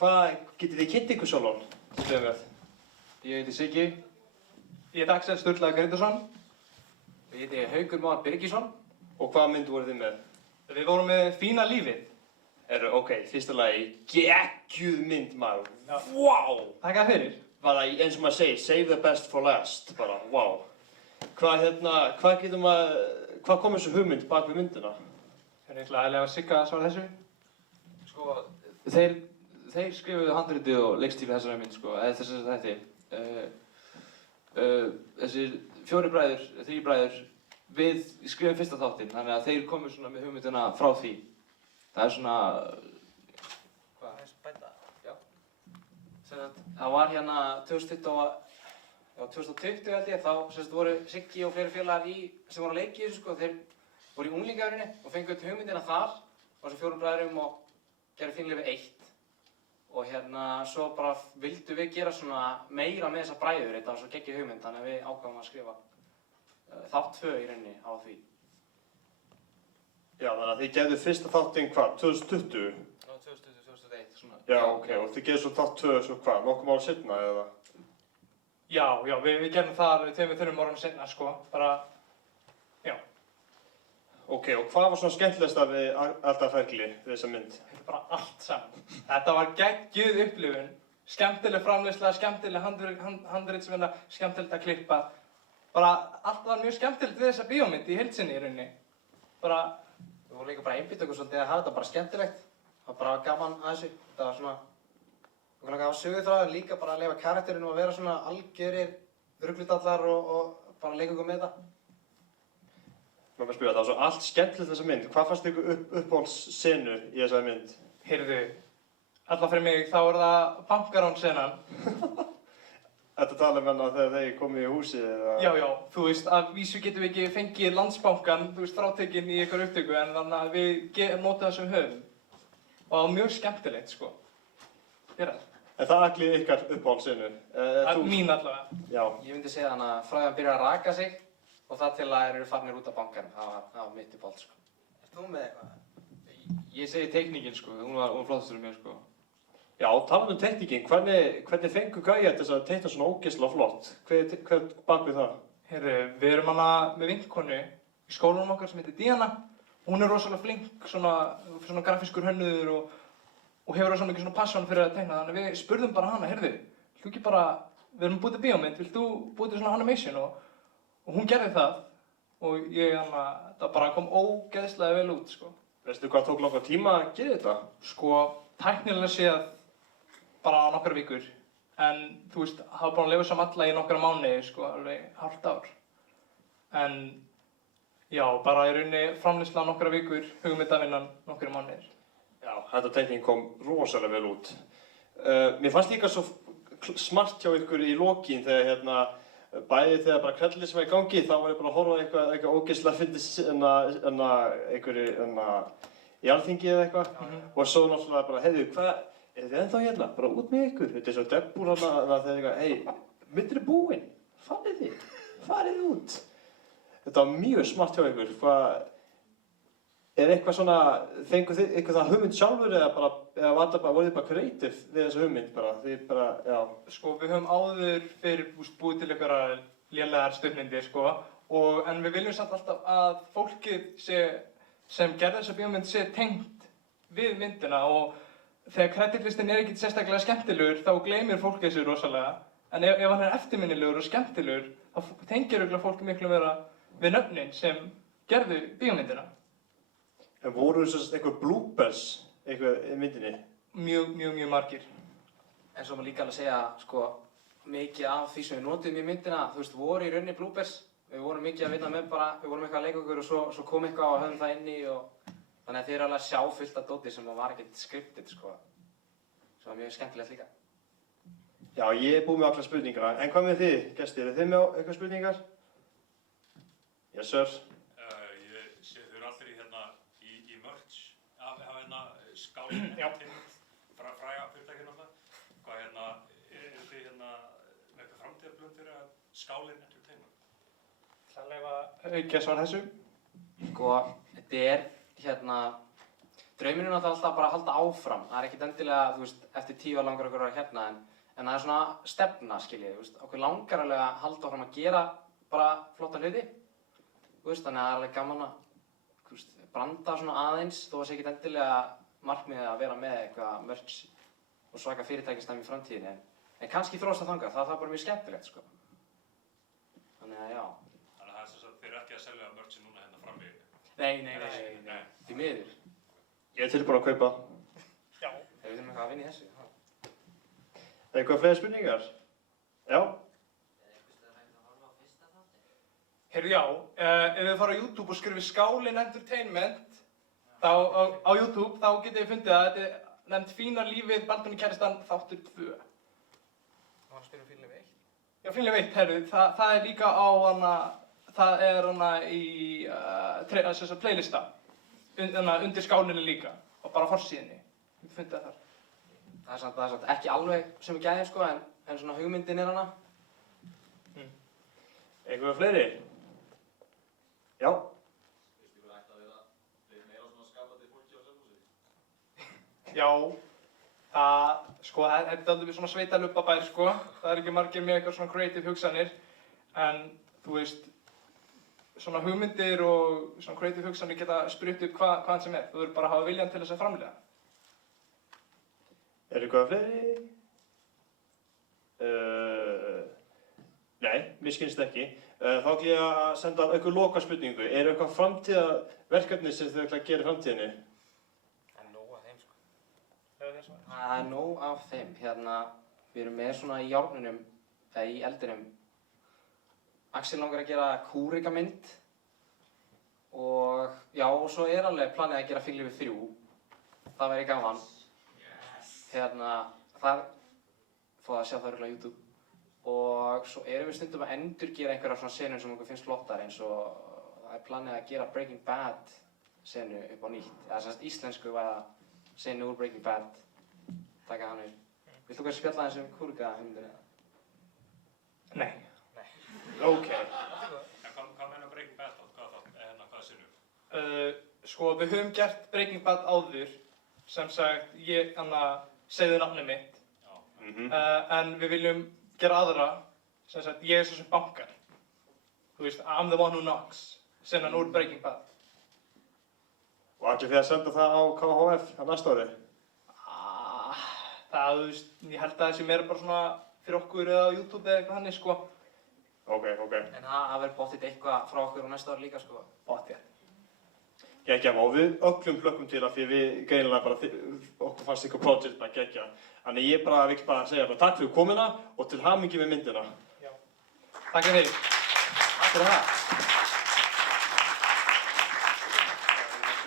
Hvað getið þið kynnt ykkur sjálfan? Ég heiti Siggi. Ég heiti Axel Sturla Grétarsson. Ég heiti Haukur Már Birgisson. Og hvaða mynd voruð þið með? Við vorum með Fína lífið. Ok, fyrsta lagi, geggjuð mynd maður. Já. Vá! Takk fyrir. Bara eins og maður segir, save the best for last, bara, vá. Hvað kom þessu hugmynd bak við myndina? Ég ætla að lefa Sigga að svara þessu. Sko, þeir skrifuðu handritið og leikstíl þessari mynd, sko, eða þessari þætti. Þessir þrír bræður, við skrifum fyrsta þáttinn, þannig að þeir komu svona með hugmyndina frá því. Það er svona... Hvað, aðeins bæta? Já. Það var hérna 2020 held ég, þá voru Siggi og fleiri félagar sem voru að leika í þessu, sko, þeir voru í unglingavinnunni og fengu hugmyndina þar á þessum 4 bræðrum og gerðu Fína lífið 1. Og hérna, svo bara vildum við gera svona meira með þessa bræður, þetta var svo geggjuð hugmynd, þannig að við ákváðum að skrifa þátt 2 í rauninni á því. Já, þannig að þið gerðu fyrsta þáttinn hvað, 2020? Já, 2020, 2021, svona. Já, ok, og þið gerðu svo þátt 2 svo hvað, nokkuð ár seinna eða? Já, við gerðum það 2-3 árum seinna, sko, bara, já. Ok, og hvað var svona skemmtilegasta við alltaf ferli við þessa mynd? Þetta er bara allt saman. Þetta var geggjuð upplifun, skemmtileg framleiðsla, skemmtileg handritsvinna, skemmtilegt að klippa. Bara allt var mjög skemmtilegt við þessa bíómynd í heild sinni í rauninni. Bara... Við vorum líka bara einbytt okkur svolítið að hafa þetta bara skemmtilegt. Það var bara gaman að þessu. Þetta var svona... Okkur langaði að hafa söguþráð, líka bara að leyfa karakterinu að vera svona algjörir rugludallar og bara leika okkur með það. Má bara spyrja, það var svo allt skemmtilegt þessa mynd. Hvað fannst ykkur uppáhaldssenu í þessari mynd? Heyrðu, alla fyrir mig þá er það bankaránsenan. Þetta tala um hana þegar þeir komið í húsið eða... Já, þú veist, að vísu getum við ekki fengið Landsbankann, þú veist, frátekinn í einhver upptöku, en þannig að við notum það sem höfum. Og það var mjög skemmtilegt, sko. Gera það. En það allir ykkar uppáhaldssenu? Mín allavega. Já. Ég myndi segja þannig að frá því að byrja að raka sig og það til að þeir eru farnir út af bankanum. Það var mitt uppáhald, sko. Erst þú með eitthvað? Ég segi teikningin, sko. Hún var flottastur um mér, sko. Já, talað um teikningin, hvernig fengu gæja þess að teikna svona ógeðslega flott? Hver bak við það? Heyrðu, við erum hana með vinkonu í skólanum okkar sem heitir Díana. Hún er rosalega flink, svona grafískur hönnuður og hefur rosalega mikið svona passion fyrir að teikna. Þannig við spurðum bara hana, heyrðu, vilt þú ekki bara, við erum búið til bíómynd, vilt þú búið til svona animation? Og hún gerði það og það bara kom ógeðslega vel út, sko. Veistu hvað tók langan tíma að gera þetta? Sko, tæknilega séð bara á nokkra vikur, en þú veist, hafa búin að lifa saman alla í nokkra mánuði, sko, alveg hálft ár. En já, bara í rauninni framleiðsla nokkra vikur, hugmyndavinnan nokkra mánuðir. Já, þetta teikning kom rosalega vel út. Mér fannst líka svo smart hjá ykkur í lokin þegar bæði þegar bara krellið sem var í gangi, þá var ég bara að horfa á eitthvað ógeðslega fyndist í Alþingi eða eitthvað. Og svo náttúrulega bara, heyrðu, hvað, er þið ennþá hérna? Bara út með ykkur. Þetta er svo debbúr hana þegar eitthvað, hey, myndin er búinn, farið út. Þetta var mjög smart hjá ykkur. Er eitthvað svona, fenguð þið eitthvað það hugmynd sjálfur eða voruð þið bara creative við þessa hugmynd bara? Þið bara, já. Sko, við höfum áður fyrir búið til einhverjar lélegar stuttmyndir, sko, en við viljum samt alltaf að fólkið sem gerði þessa bíómynd sé tengt við myndina og þegar kreditlistin er ekkert sérstaklega skemmtilegur þá gleymir fólk þessu rosalega. En ef hann er eftirminnilegur og skemmtilegur þá tengir fólk miklu meira við nöfnin sem gerðu bíómyndina. En voru þess eitthvað bloopers eitthvað í myndinni? Mjög margir. En svo má líka alveg segja, sko, mikið af því sem við notum í myndina, þú veist, voru í rauninni bloopers. Við vorum mikið að vinna með bara, við vorum eitthvað að leika okkur og svo kom eitthvað og höfum það inni og þannig að þið eru alveg að sjá fullt af dóti sem var ekkert skriptið, sko. Svo var mjög skemmtilegt líka. Já, ég er búinn með allar spurningarna. En hvað með þið, gestir? Er þið með eitthvað spurningar? Yes, sir. Ég sé þau eru allir í merch af skálinn fræga fyrirtækinu alltaf. Hvað eru þið með eitthvað framtíðarplön fyrir að skálinn entertainment? Það leifa ekki að svara þessu. Sko, þetta er draumurinn er náttúrulega alltaf bara að halda áfram. Það er ekkert endilega, þú veist, eftir 10 ár langar okkur að vera hérna, en það er svona stefna, skiljið, þú veist. Okkur langar alveg að halda áfram að gera bara flotta hluti, þú veist, þannig að það er alveg gaman að, þú veist, branda svona aðeins, þó að sé ekkert endilega markmiðið að vera með eitthvað merch og svaka fyrirtækisdæmi í framtíðinni, en kannski þróast það þangað, það er bara mjög skemmtilegt, sko. Þannig að já. Þannig að það er sem sagt, þeir eru ekki að selja merchi núna hérna frammi? Nei, því miður. Ég er tilbúinn að kaupa. Já. Við þurfum eitthvað að vinna í þessu. Eitthvað fleiri spurningar? Já? Heyrðu já, ef þið fara á YouTube og skrifið Skálin Entertainment á YouTube, þá getið þið fundið að þetta er nefnt Fína lífið, Baldvin í kærastan, þáttur 2. Það var að spila Fínleif 1. Já, Fínleif 1, heyrðu, það er líka á hana, það er hana í playlista, undir Skálinni líka, og bara forsíðinni. Þið fundið það þar. Það er samt ekki alveg sem við gæðum, sko, en svona hugmyndin er hana. Eitthvað fleiri? Já? Veistu hvað ætti að vera meira svona skapandi fólki á Selfossi? Já, þetta er aldrei svona sveitalubabær, sko. Það er ekki margir með eitthvað svona creative hugsanir, en þú veist, svona hugmyndir og svona creative hugsanir geta sprutt upp hvaðan sem er. Þú verður bara að hafa viljan til þess að framleiða. Er eitthvað fleiri? Nei, mér skilst ekki. Þá ætlum ég að senda einhver loka spurningu. Er eitthvað framtíðarverkefni sem þið ætla að gera í framtíðinni? Það er nóg af þeim, sko. Það er nóg af þeim. Hérna, við erum með svona í járnunum, eða í eldinum. Axel langar að gera kúrikamynd. Og já, og svo er alveg planið að gera Fínleifur 3. Það væri gaman. Hérna, það fóða að sjá það örugglega á YouTube. Og svo erum við stundum að endurgera einhverjar svona senur sem okkur finnst flottar, eins og það er planið að gera Breaking Bad senu upp á nýtt. Eða semst íslensku væða senu úr Breaking Bad, taka hann upp. Vilt þú kannski spjalla aðeins kúrika hugmyndinni? Nei. Ok. En hvað meina Breaking Bad þá? Hvað sinu? Sko, við höfum gert Breaking Bad áður, sem sagt, ég segði nafnið mitt, en við viljum gera aðra, sem sagt, ég er svo sem bankar. Þú veist, I'm the one who knocks, senan úr Breaking Bad. Og ætlið þið að senda það á KHF á næsta ári? Það, þú veist, ég held að það sé meira bara svona fyrir okkur eða á YouTube eða eitthvað hannig, sko. Ok. En það verður bóttið eitthvað frá okkur á næsta ári líka, sko. Bóttið. Gekkja, og við öllum hlökkum til að því við greinilega bara, okkur fannst ykkur project bara gekkja. Þannig ég vil bara segja takk fyrir komuna og til hamingju með myndina. Já. Takk fyrir. Takk fyrir það.